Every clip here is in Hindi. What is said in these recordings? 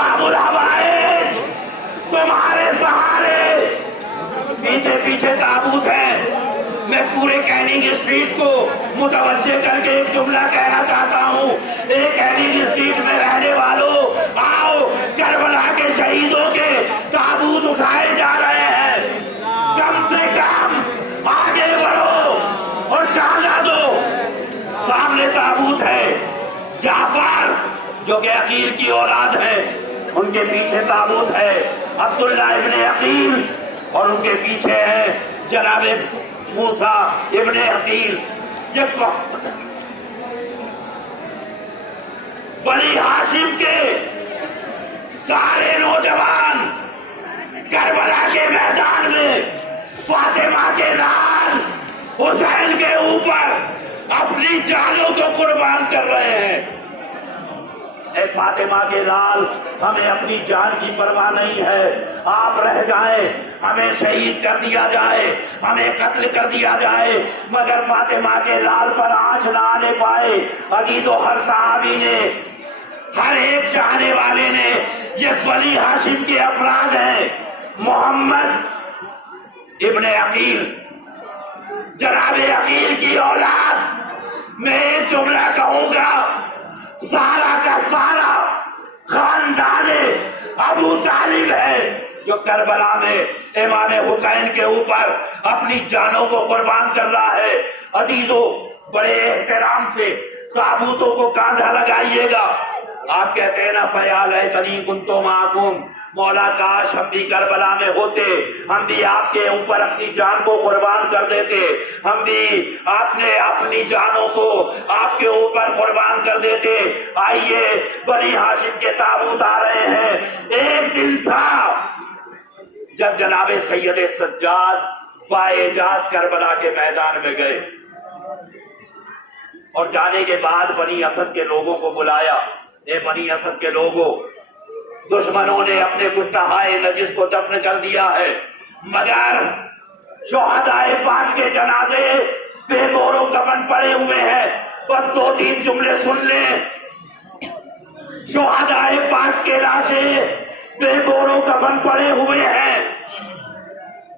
बाबुल हवाइज तुम्हारे सहारे। पीछे पीछे ताबूत है। मैं पूरे कैनिंग स्ट्रीट को मुतवज्जे करके एक जुमला कहना चाहता हूँ। एक कैनिंग स्ट्रीट में रहने वालों, आओ करबला के शहीदों के ताबूत उठाए जा रहे हैं। कम से कम आगे बढ़ो और जाना दो। सामने ताबूत है जाफर जो कि अकील की औलाद है, उनके पीछे ताबूत है अब्दुल्ला इब्ने अकील और उनके पीछे है जनाबे मूसा इब्ने अकील। ये बनी हाशिम के सारे नौजवान करबला के मैदान में फातिमा के लाल हुसैन के ऊपर अपनी जानों को कुर्बान कर रहे हैं। ए फातिमा के लाल, हमें अपनी जान की परवाह नहीं है। आप रह जाए, हमें शहीद कर दिया जाए, हमें कत्ल कर दिया जाए, मगर फातिमा के लाल पर आंच ना आने पाए। अजीजो, हर सहाबी ने, हर एक चाहने वाले ने, ये बनी हाशिम के अफराद हैं। मोहम्मद इब्ने अकील, जनाबे अकील की औलाद। मैं एक जुमला कहूंगा, सारा का सारा खानदान अबू तालिब है जो करबला में इमाम हुसैन के ऊपर अपनी जानों को कुर्बान कर रहा है। अजीजों, बड़े एहतराम से ताबूतों को कांधा लगाइएगा। आप कहते हैं ना, ख्याल है कली कुंतो माकुम, मौला काश हम भी करबला में होते, हम भी आपके ऊपर अपनी जान को कुर्बान कर देते, हम भी आपने अपनी जानों को आपके ऊपर कुर्बान कर देते। आइए, बनी हाशिम के ताबूत आ रहे हैं। एक दिन था जब जनाबे सैयद सज्जाद बाएजाज करबला के मैदान में गए और जाने के बाद बनी असद के लोगों को बुलाया। ए बनी असद के लोगों, दुश्मनों ने अपने गुस्ताहाए नजिस को दफन कर दिया है, मगर शुहदाए पाक के जनाजे बेगौरो कफन पड़े हुए हैं। बस 2-3 जुमले सुन लें। शुहदाए पाक के लाशें बेगौरो कफन पड़े हुए हैं।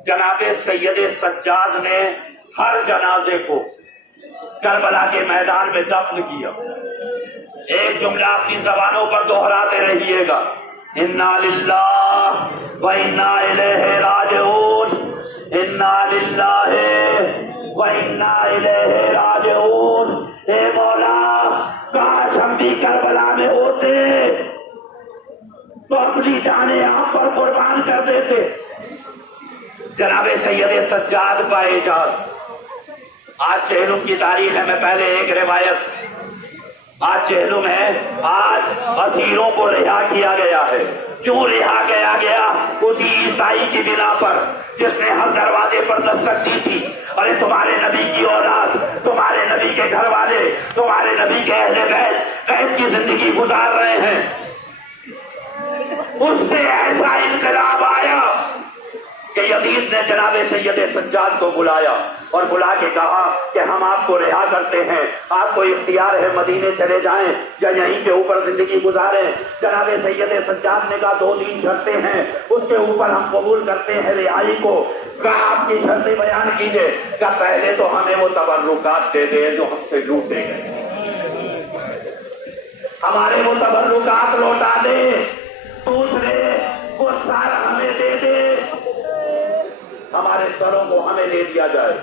जनाबे सैयद सज्जाद ने हर जनाजे को करबला के मैदान में दफन किया। एक जुमला अपनी जबानों पर दोहराते रहिएगा, इन्ना लिल्लाह व इन्ना इलैहि राजिऊन, इन्ना लिल्लाहि व इन्ना इलैहि राजिऊन। हे मौला, काश हम भी करबला में होते तो अपनी जाने आप पर कुर्बान कर देते। जनाबे सैयद सज्जाद बाएजाज, आज चेहलुम की तारीख है। मैं पहले एक रिवायत, आज चेहलुम है, आज असीरों को रिहा किया गया है। क्यों रिहा किया गया? उसी ईसाई की बिना पर जिसने हर दरवाजे पर दस्तक दी थी। अरे तुम्हारे नबी की औलाद, तुम्हारे नबी के घर वाले, तुम्हारे नबी के अहले बैत कैद की जिंदगी गुजार रहे हैं। उससे ऐसा इनकलाब आया कि यजीद ने जनाबे सैयद सज्जाद को बुलाया और बुला के कहा कि हम आपको रिहा करते हैं, आपको इख्तियार है मदीने चले जाएं या यहीं के ऊपर जिंदगी गुजारें। जनाबे सैयद सज्जाद ने कहा 2-3 शर्तें हैं, उसके ऊपर हम कबूल करते हैं रिहाई को। कहा आपकी शर्तें बयान कीजिए। कहा पहले तो हमें वो तबर्रुकात दे दे जो हमसे लूटे गए, हमारे वो तबर्रुकात लौटा दे। दूसरे, वो सारा हमें दे दे, हमारे सरों को हमें दे दिया जाए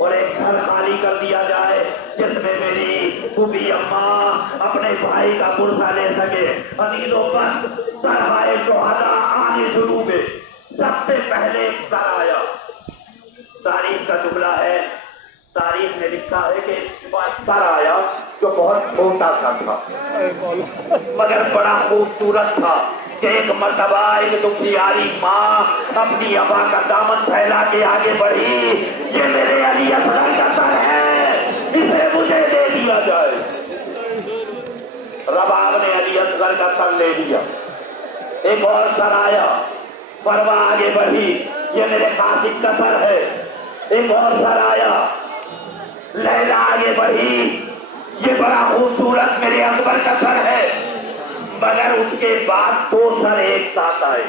और एक घर खाली कर दिया जाए जिसमें मेरी फूफी अम्मा अपने भाई का पुरसा ले सके। अजीजों, पर सरहाए शुहदा आने शुरू हुए। सबसे पहले एक सर आया। तारीख का जुमला है, तारीख ने लिखा है कि सर आया जो बहुत छोटा सा था मगर बड़ा खूबसूरत था। कि एक मर्तबा एक दुखियारी माँ अपनी अबा का दामन फैला के आगे बढ़ी, ये मेरे अली असगर का सर है, इसे मुझे दे दिया जाए। रबाब ने अली असगर का सर ले लिया। एक और सर आया, फरवा आगे बढ़ी, ये मेरे कासिम का सर है। एक और सर आया, लैला आगे बढ़ी, ये बड़ा खूबसूरत मेरे अकबर का सर है। मगर उसके बाद 2 सर एक साथ आए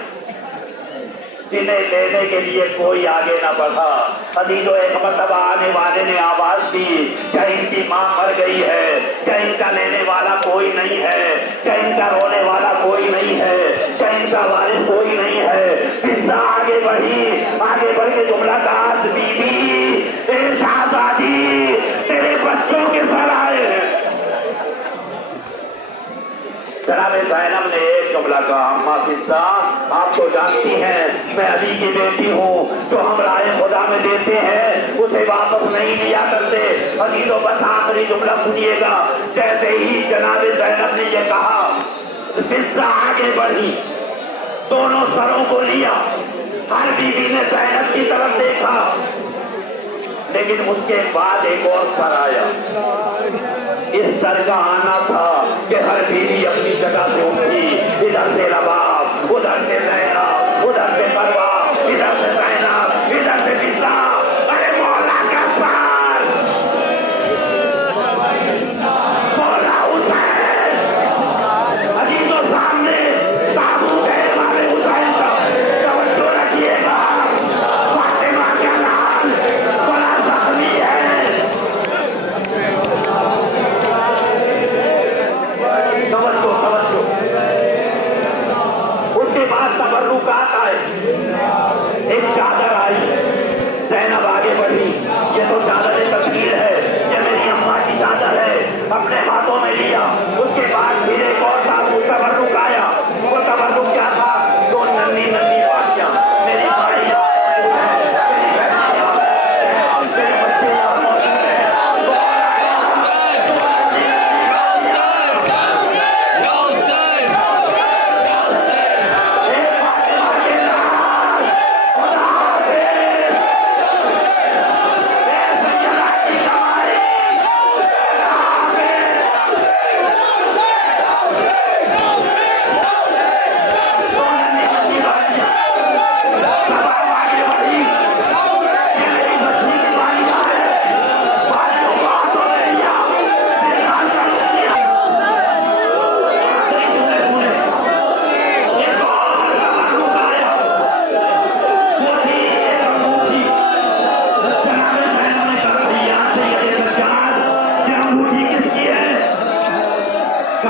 जिन्हें लेने के लिए कोई आगे न बढ़ा। अजीजों, एक मरतबा आने वाले ने आवाज दी, क्या इनकी माँ मर गई है? क्या इनका लेने वाला कोई नहीं है? क्या इनका रोने वाला कोई नहीं है? क्या इनका वारिस कोई नहीं है? किस्सा आगे बढ़ के जुमला कहा, बीबी ए शाहजादी, तेरे बच्चों के सर आए हैं। जनाबे ज़ैनब ने एक जुमला कहा, अम्मा किस्सा आप तो जानती हैं मैं अली की बेटी हूँ, जो हम राय खुदा में देते हैं उसे वापस नहीं लिया करते। अजीजों, बस आखिरी जुमला सुनिएगा। जैसे ही जनाबे ज़ैनब ने यह कहा, किस्सा आगे बढ़ी, दोनों सरों को लिया। हर बीबी ने ज़ैनब की तरफ देखा, लेकिन उसके बाद एक और सर आया। इस सर का आना था कि हर बीवी अपनी जगह से उठी, इधर से रबाब, उधर से नैना, उधर से परवा, इधर से नैना, इधर से पिता। अरे मौला का सर, मौला हुसैन। अजीजों, सामने ताबूत है हमारे हुसैन का, तवज्जो रखिएगा। फातिमा का लाल बड़ा जख्मी है। तवज्जो। उसके बाद तबर्रुकात आए। एक चादर आई, ज़ैनब आगे बढ़ी, ये तो चादर तस्वीर है, ये मेरी अम्मा की चादर है, अपने हाथों में लिया। उसके बाद फिर एक और तबर्रुक आया। वो तबर्रुक क्या था? 2 नन्ही बाटियां, मेरी भाइयां,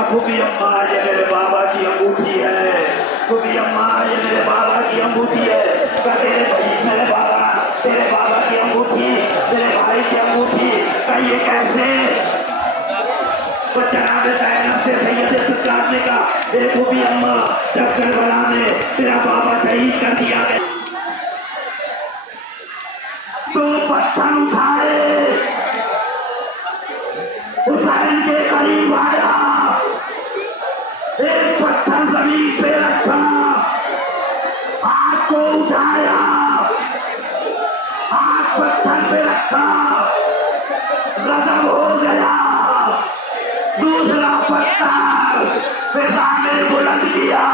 खुबी अम्मा ये मेरे बाबा की अंगूठी है, खुबी अम्मा ये मेरे बाबा की अंगूठी है। तेरे भाई मेरे बाबा, तेरे बाबा की अंगूठी, तेरे भाई की अंगूठी, ये कैसे? तो जनाबे ज़ैनब से सैयदे सज्जाद ने कहा, ए खुबी अम्मा, जब करबला में तेरा बाबा शहीद कर दिया गया तो पत्थर उठाए, हुसैन के करीब आया, एक पत्थर जमीन पे रखा, हाथ को उठाया, हाथ पत्थर पे रखा, गजब हो गया। दूसरा पत्थर पिता ने बुलंद किया।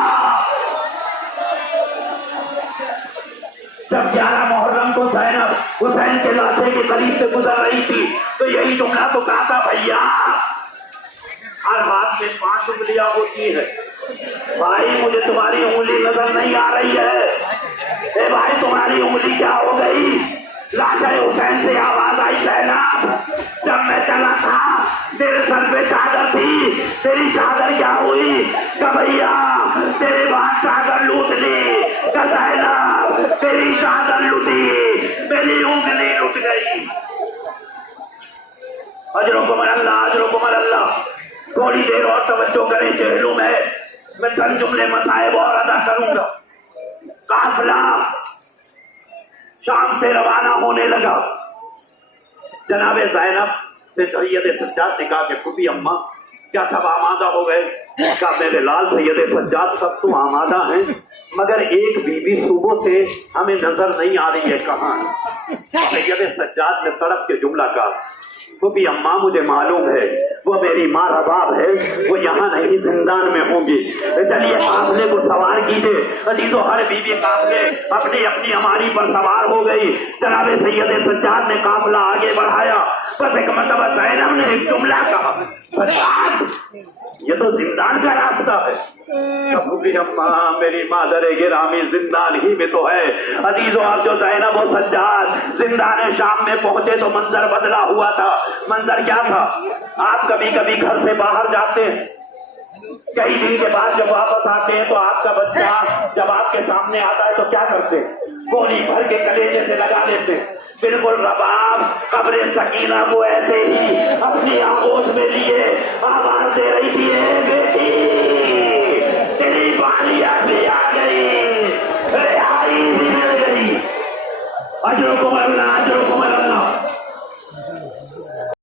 जब 11 मुहर्रम को ज़ैनब हुसैन के लाशे के करीब से गुजर रही थी तो यही जुमला तो कहा था, भैया हर हाथ में 5 उंगलियां होती है, भाई मुझे तुम्हारी उंगली नजर नहीं आ रही है। ए भाई, तुम्हारी उंगली क्या हो गई? लाशे हुसैन से आवाज आई, ज़ैनब जब मैं चला था तेरे सर पे चादर थी, तेरी चादर क्या हुई? का भैया तेरे बाद चादर लूट ली, का ज़ैनब तेरी चादर लूटी, मेरी उंगली लूट गई। अजरुकुम अल्लाह, अजरुकुम अल्लाह। थोड़ी देर और तवज्जो करें चेहरों में, मैं चंद जुमले मसाइब और अदा करूंगा। काफिला शाम से रवाना होने लगा। जनाबे ज़ैनब से सैयदे सज्जाद ने कहा कि खुबी अम्मा क्या सब आमादा हो गए? कहा मेरे लाल सैयदे सज्जाद सब तो आमादा हैं, मगर एक बीबी सुबह से हमें नजर नहीं आ रही है, कहाँ? सैयदे सज्जाद ने तड़प के जुमला कहा, क्योंकि अम्मा मुझे मालूम है वो मेरी माँ रबाब है, वो यहाँ नहीं जिंदान में होंगी। चलिए काफले को सवार कीजिए। अजीजों, हर बीबी काफले अपनी अपनी हमारी पर सवार हो गई। जनाबे सैयद सज्जाद ने काफला आगे बढ़ाया। बस एक मतलब ज़ैनब ने एक जुमला कहा, सज्जाद ये तो जिंदान का रास्ता है। भी अम्मा मेरी मादर गिरामी जिंदान ही में तो है। अजीजों, आप जो ज़ैनब और सज्जाद जिंदान शाम में पहुंचे तो मंजर बदला हुआ था। मंजर क्या था? आप कभी कभी घर से बाहर जाते हैं, कई दिन के बाद जब वापस आते हैं तो आपका बच्चा जब आपके सामने आता है तो क्या करते हैं? गोली भर के कलेजे से लगा लेते हैं। बिल्कुल रबाब कब्रे सकीना को ऐसे ही अपनी आगोश में लिए आवाज दे रही थी, बेटी तेरी बालिया